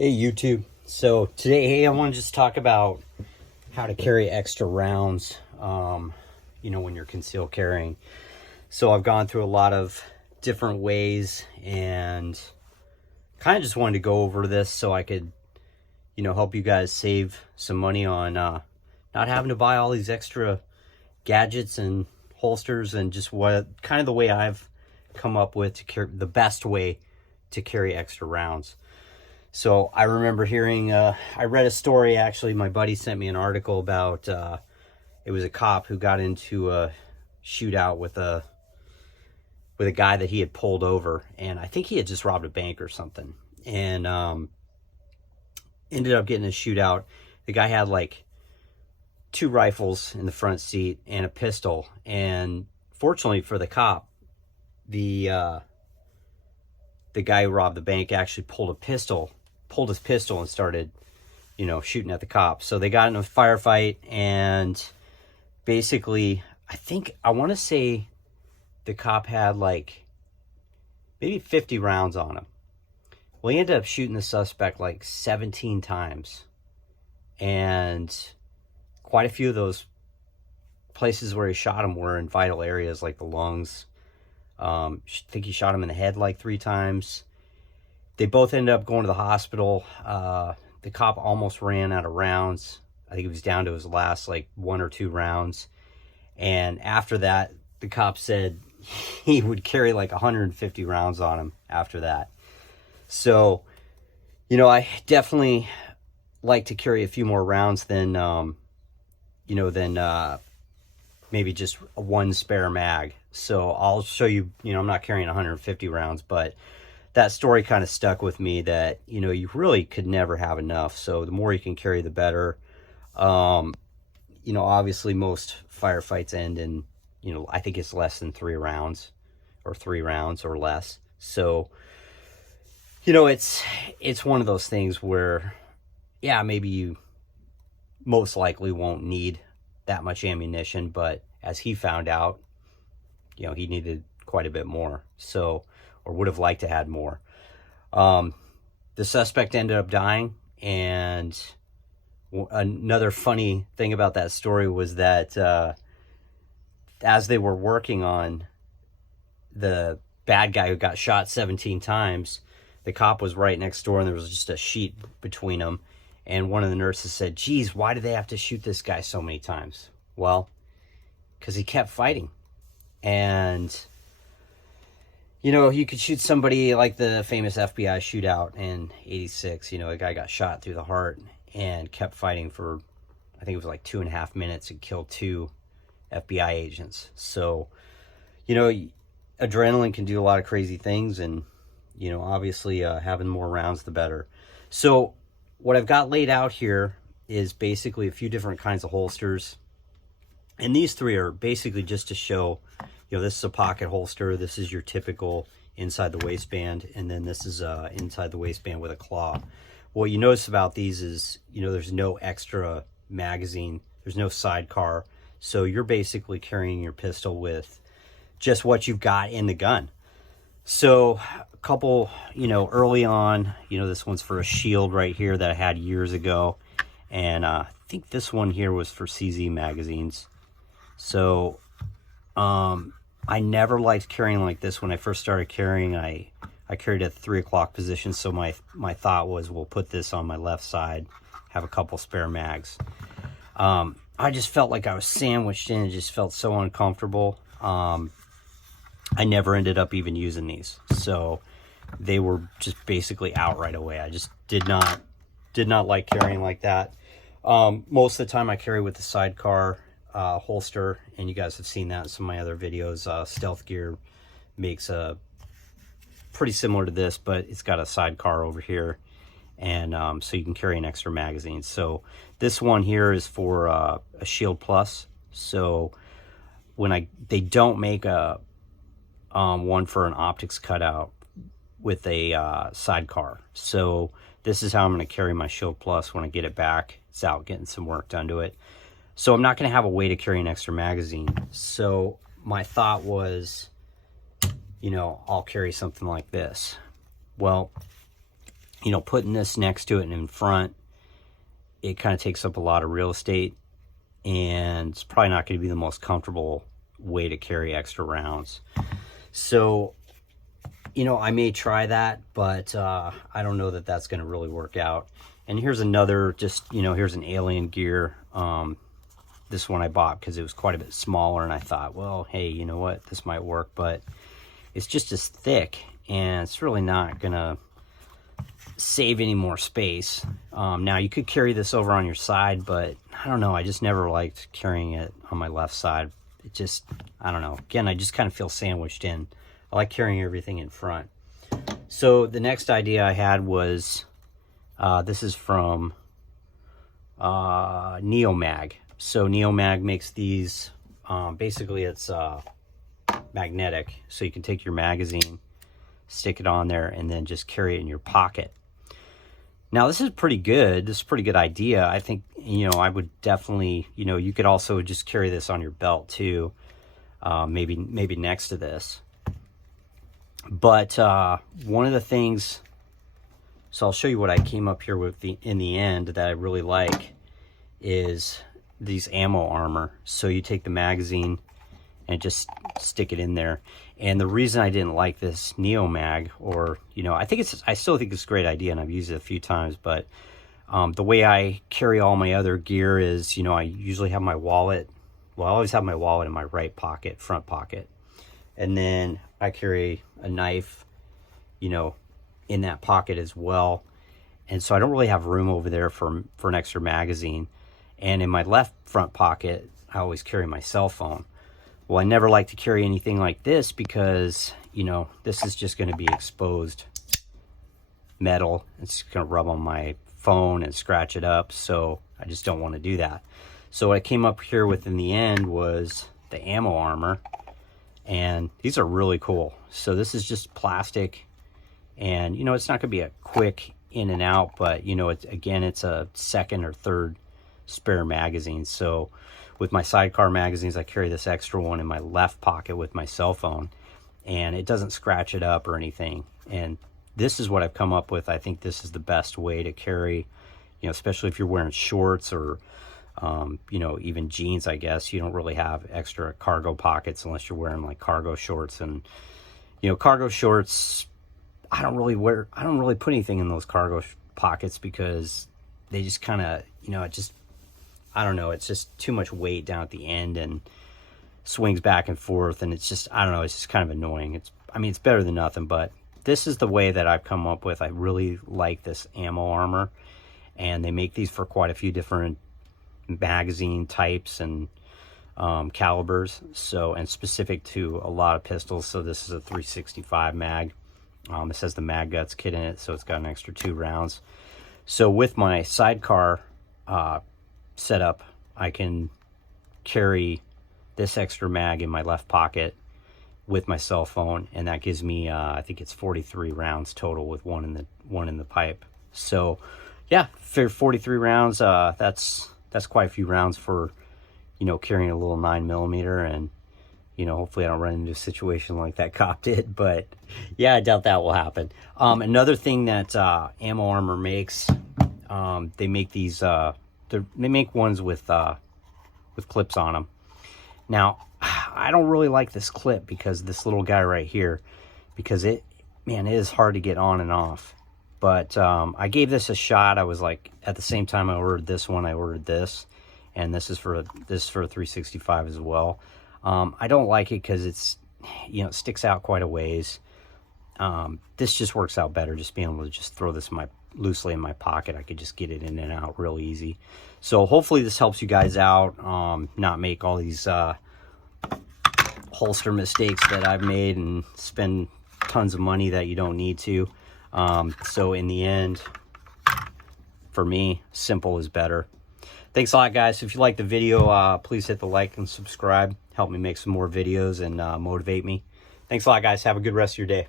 Hey YouTube. So today, I want to just talk about how to carry extra rounds, when you're concealed carrying. So I've gone through a lot of different ways and kind of just wanted to go over this so I could, help you guys save some money on not having to buy all these extra gadgets and holsters, and just what kind of the way I've come up with to carry the best way to carry extra rounds. So I remember hearing, I read a story, actually, my buddy sent me an article about, it was a cop who got into a shootout with a guy that he had pulled over, and I think he had just robbed a bank or something, and ended up getting a shootout. The guy had like 2 rifles in the front seat and a pistol, and fortunately for the cop, the guy who robbed the bank actually pulled his pistol and started, shooting at the cops. So they got in a firefight, and basically, I want to say the cop had like maybe 50 rounds on him. Well, he ended up shooting the suspect like 17 times. And quite a few of those places where he shot him were in vital areas like the lungs. I think he shot him in the head like 3 times. They both ended up going to the hospital. The cop almost ran out of rounds. I think he was down to his last like 1 or 2 rounds. And after that, the cop said he would carry like 150 rounds on him after that. So, I definitely like to carry a few more rounds than, maybe just one spare mag. So I'll show you, I'm not carrying 150 rounds, but that story kind of stuck with me that, you really could never have enough. So the more you can carry, the better. Obviously most firefights end in, I think it's less than 3 rounds or 3 rounds or less. So, it's one of those things where, yeah, maybe you most likely won't need that much ammunition, but as he found out, he needed quite a bit more. So, or would have liked to had more. The suspect ended up dying, and another funny thing about that story was that as they were working on the bad guy who got shot 17 times, the cop was right next door, and there was just a sheet between them. And one of the nurses said, "Geez, why did they have to shoot this guy so many times?" Well, because he kept fighting. And you could shoot somebody like the famous FBI shootout in '86. A guy got shot through the heart and kept fighting for, I think it was like 2.5 minutes, and killed 2 FBI agents. So, adrenaline can do a lot of crazy things, and, obviously having more rounds, the better. So what I've got laid out here is basically a few different kinds of holsters. And these 3 are basically just to show, this is a pocket holster. This is your typical inside the waistband. And then this is inside the waistband with a claw. What you notice about these is, there's no extra magazine. There's no sidecar. So you're basically carrying your pistol with just what you've got in the gun. So a couple, early on, this one's for a Shield right here that I had years ago. And I think this one here was for CZ magazines. So I never liked carrying like this. When I first started carrying, I carried at the 3 o'clock position. So my thought was, we'll put this on my left side, have a couple spare mags. I just felt like I was sandwiched in. It just felt so uncomfortable. I never ended up even using these. So they were just basically out right away. I just did not like carrying like that. Most of the time I carry with the sidecar holster, and you guys have seen that in some of my other videos. Stealth Gear makes a pretty similar to this, but it's got a sidecar over here, and so you can carry an extra magazine. So this one here is for a Shield Plus. So when they don't make a one for an optics cutout with a sidecar. So this is how I'm going to carry my Shield Plus when I get it back. It's out getting some work done to it. So I'm not going to have a way to carry an extra magazine. So my thought was, I'll carry something like this. Well, you know, putting this next to it and in front, it kind of takes up a lot of real estate, and it's probably not going to be the most comfortable way to carry extra rounds. So, you know, I may try that, but I don't know that that's going to really work out. And here's another, just, you know, here's an alien gear. This one I bought because it was quite a bit smaller, and I thought, well, hey, you know what, this might work, but it's just as thick, and it's really not gonna save any more space. Now you could carry this over on your side, but I don't know, I just never liked carrying it on my left side. It just, I don't know, again, I just kind of feel sandwiched in. I like carrying everything in front. So the next idea I had was, this is from Neomag. So Neomag makes these, basically it's magnetic, so you can take your magazine, stick it on there, and then just carry it in your pocket. Now this is pretty good. This is a pretty good idea. I think, you know, I would definitely, you know, you could also just carry this on your belt too, maybe next to this. But one of the things, so I'll show you what I came up here with in the end that I really like is these ammo armor. So you take the magazine and just stick it in there. And the reason I didn't like this Neomag, or, you know, I still think it's a great idea, and I've used it a few times, but the way I carry all my other gear is, you know, I usually have my wallet. Well, I always have my wallet in my right pocket, front pocket. And then I carry a knife, you know, in that pocket as well. And so I don't really have room over there for an extra magazine. And in my left front pocket, I always carry my cell phone. Well, I never like to carry anything like this because, you know, this is just going to be exposed metal. It's going to rub on my phone and scratch it up. So I just don't want to do that. So what I came up here with in the end was the ammo armor. And these are really cool. So this is just plastic. And, you know, it's not going to be a quick in and out, but, you know, it's a second or third spare magazine. So with my sidecar magazines, I carry this extra one in my left pocket with my cell phone, and it doesn't scratch it up or anything. And this is what I've come up with. I think this is the best way to carry, you know, especially if you're wearing shorts or, you know, even jeans. I guess you don't really have extra cargo pockets unless you're wearing like cargo shorts. And, you know, cargo shorts, I don't really put anything in those cargo pockets because they just kind of, you know, I don't know, it's just too much weight down at the end and swings back and forth, and it's just, I don't know, it's just kind of annoying. I mean, it's better than nothing, but this is the way that I've come up with. I really like this ammo armor, and they make these for quite a few different magazine types and calibers, so, and specific to a lot of pistols. So this is a 365 mag. It says the mag guts kit in it, so it's got an extra 2 rounds. So with my sidecar setup, I can carry this extra mag in my left pocket with my cell phone, and that gives me I think it's 43 rounds total with one in the pipe. So yeah, for 43 rounds, that's quite a few rounds for, you know, carrying a little 9mm. And, you know, hopefully I don't run into a situation like that cop did, but yeah, I doubt that will happen. Another thing that Ammo Armor makes, they make these they make ones with clips on them. Now, I don't really like this clip because this little guy right here, because it is hard to get on and off. But I gave this a shot. I was like, at the same time I ordered this one, I ordered this, and this is for a 365 as well. I don't like it because it's, you know, it sticks out quite a ways. This just works out better, just being able to just throw this loosely in my pocket. I could just get it in and out real easy. So hopefully this helps you guys out, not make all these holster mistakes that I've made and spend tons of money that you don't need to. So in the end, for me, simple is better. Thanks a lot, guys. If you like the video, please hit the like and subscribe. Help me make some more videos and motivate me. Thanks a lot, guys. Have a good rest of your day.